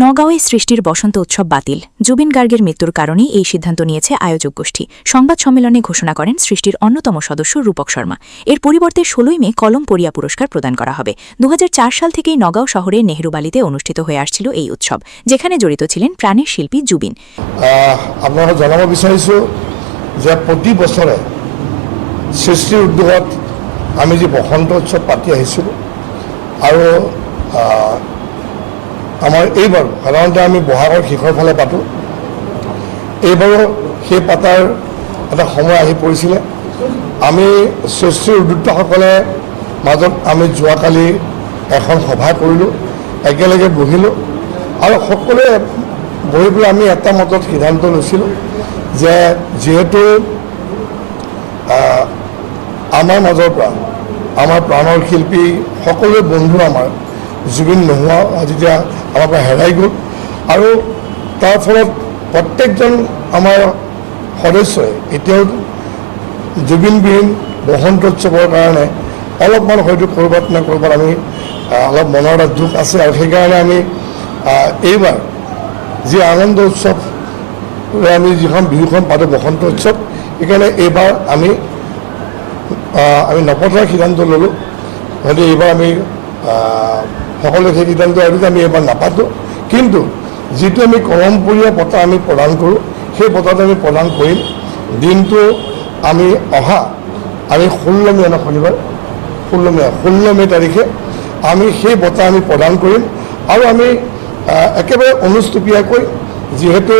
নগাঁওয়ে সৃষ্টির বসন্ত উৎসব বাতিল। জুবিন গার্গের মৃত্যুর কারণেই এই সিদ্ধান্ত নিয়েছে আয়োজক গোষ্ঠী। সংবাদ সম্মেলনে ঘোষণা করেন সৃষ্টির অন্যতম সদস্য রূপক শর্মা। এর পরিবর্তে ১৬ মে কলম পরিয়া পুরস্কার প্রদান করা হবে। ২০০৪ সাল থেকেই নগাঁও শহরে নেহরুবালিতে অনুষ্ঠিত হয়ে আসছিল এই উৎসব, যেখানে জড়িত ছিলেন প্রাণের শিল্পী জুবিন। আপনারা জানাব বিচাৰিছোঁ যে প্ৰতি বছৰে সৃষ্টিৰ উদ্যোগত আমি যে বসন্ত উৎসৱ পাতি আহিছিলোঁ আৰু আমাৰ এইবাৰ সাধাৰণতে আমি বহাগৰ শেষৰ ফালে পাতোঁ। এইবাৰো সেই পাতাৰ এটা সময় আহি পৰিছিলে। আমি সৃষ্টিৰ উদ্যোক্তাসকলে মাজত আমি যোৱাকালি এখন সভা কৰিলোঁ, একেলগে বহিলোঁ আৰু সকলোৱে বহি পেলাই আমি এটা মতত সিদ্ধান্ত লৈছিলোঁ যে যিহেতু আমাৰ মাজৰ পৰা আমাৰ প্ৰাণৰ শিল্পী সকলোৱে বন্ধু আমাৰ জুবিন নোহোৱা যেতিয়া আমাৰ পৰা হেৰাই গ'ল আৰু তাৰ ফলত প্ৰত্যেকজন আমাৰ সদস্যই এতিয়াও জুবিনবিহীন বসন্ত উৎসৱৰ কাৰণে অলপমান হয়তো ক'ৰবাত নে ক'ৰবাত আমি অলপ মনৰ এটা দুখ আছে আৰু সেইকাৰণে আমি এইবাৰ যি আনন্দ উৎসৱ আমি যিখন বিহুখন পাতোঁ বসন্ত উৎসৱ, সেইকাৰণে এইবাৰ আমি নপতাৰ সিদ্ধান্ত ল'লোঁ। হয়তো এইবাৰ আমি সকলোৱে সেই সিদ্ধান্ত আহিলে আমি এইবাৰ নাপাতোঁ, কিন্তু যিটো আমি কলমপৰীয়া বঁটা আমি প্ৰদান কৰোঁ সেই বঁটাটো আমি প্ৰদান কৰিম। দিনটো আমি আমি 16 মে শনিবাৰ 16 মে তাৰিখে আমি সেই বঁটা আমি প্ৰদান কৰিম আৰু আমি একেবাৰে অনুষ্টুপীয়াকৈ, যিহেতু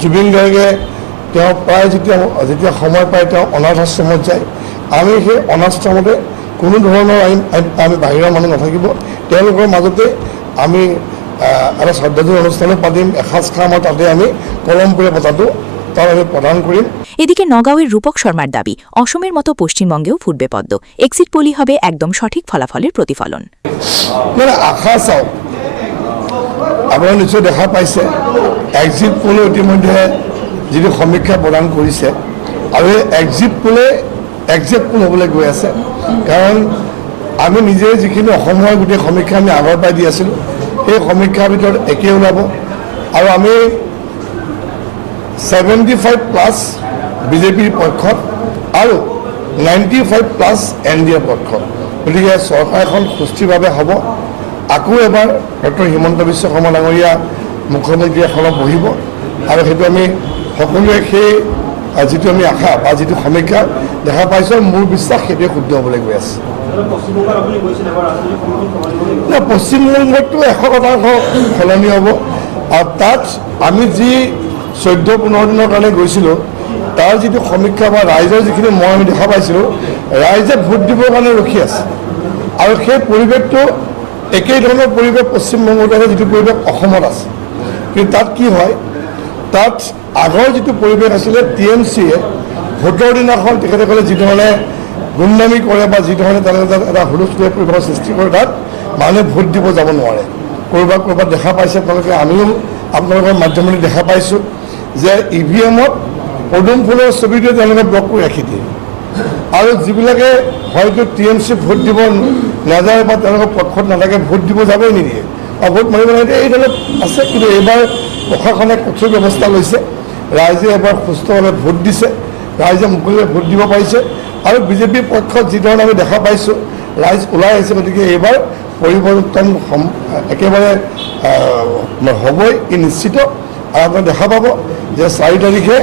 জুবিন গাৰ্গে তেওঁ প্ৰায় যেতিয়া সময় পায় তেওঁ অনাথ আশ্ৰমত যায়, আমি সেই অনাশ্ৰমতে কোনো ধৰণৰ আমি বাহিৰৰ মানুহ নাথাকিব, তেওঁলোকৰ মাজতে আমি এটা শ্ৰদ্ধাঞ্জলি অনুষ্ঠানো পাতিম, এসাঁজ খাম আৰু তাতে আমি কলমপৰীয়া বঁটাটো তাত আমি প্ৰদান কৰিম। এদিকে নগাঁওয়ের রূপক শর্মার দাবি, অসমের মতো পশ্চিমবঙ্গেও ফুটবে পদ্ম। এক্সিট পোলই হবে একদম সঠিক ফলাফলের প্রতিফলন। মানে আশা চাওক, আপোনালোকে নিশ্চয় দেখা পাইছে এক্সিট পোলে ইতিমধ্যে যিটো সমীক্ষা প্ৰদান কৰিছে আৰু এই এক্সিট পোলে একজেক্ট পোল হ'বলৈ গৈ আছে। কাৰণ আমি নিজে যিখিনি অসমৰ গোটেই সমীক্ষা আমি আগৰ পৰাই দি আছিলোঁ, সেই সমীক্ষাৰ ভিতৰত একেই ওলাব আৰু আমি 75+ বিজেপিৰ পক্ষত আৰু 95+ NDA পক্ষত। গতিকে চৰকাৰ এখন সুস্থিৰভাৱে হ'ব। আকৌ এবাৰ ডক্টৰ হিমন্ত বিশ্ব শৰ্মা ডাঙৰীয়া মুখ্যমন্ত্ৰী এখনত বহিব আৰু সেইটো আমি সকলোৱে সেই যিটো আমি আশা বা যিটো সমীক্ষা দেখা পাইছোঁ, মোৰ বিশ্বাস সেইটোৱে শুদ্ধ হ'বলৈ গৈ আছে। পশ্চিমবংগতটো 100% সলনি হ'ব আৰু তাত আমি যি 14-15 দিনৰ কাৰণে গৈছিলোঁ, তাৰ যিটো সমীক্ষা বা ৰাইজৰ যিখিনি আমি দেখা পাইছিলোঁ, ৰাইজে ভোট দিবৰ কাৰণে ৰখি আছে আৰু সেই পৰিৱেশটো একেই ধৰণৰ পৰিৱেশ পশ্চিমবংগত আছে যিটো পৰিৱেশ অসমত আছে। কিন্তু তাত কি হয়, তাত আগৰ যিটো পৰিৱেশ আছিলে, TMCয়ে ভোটৰ দিনাখন তেখেতসকলে যিধৰণে গুণ্ডামি কৰে বা যিধৰণে তেওঁলোকে এটা হুলস্থুলীয়া পৰিৱেশৰ সৃষ্টি কৰে, তাত মানুহে ভোট দিব যাব নোৱাৰে। ক'ৰবাত দেখা পাইছে আপোনালোকে, আমিও আপোনালোকৰ মাধ্যমেৰে দেখা পাইছোঁ যে EVMত পদুম ফুলৰ ছবিটোৱে তেওঁলোকে ব্লক কৰি ৰাখি দিয়ে আৰু যিবিলাকে হয়তো TMC ভোট দিব নাযায় বা তেওঁলোকৰ পক্ষত নাথাকে, ভোট দিব যাবই নিদিয়ে বা ভোট মাৰিব নালাগে, এই ধৰণে আছে। কিন্তু এইবাৰ প্ৰশাসনে কঠোৰ ব্যৱস্থা লৈছে, ৰাইজে এবাৰ সুস্থভাৱে ভোট দিছে, ৰাইজে মুকলিভাৱে ভোট দিব পাৰিছে আৰু বিজেপিৰ পক্ষত যিধৰণে আমি দেখা পাইছোঁ ৰাইজ ওলাই আহিছে। গতিকে এইবাৰ পৰিৱৰ্তন একেবাৰে হ'বই, ই নিশ্চিত। আৰু আপোনালোকে দেখা পাব যে 4 তাৰিখে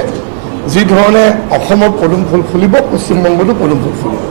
যিধৰণে অসমত পদুম ফুল ফুলিব, পশ্চিমবংগতো পদুম ফুল ফুলিব।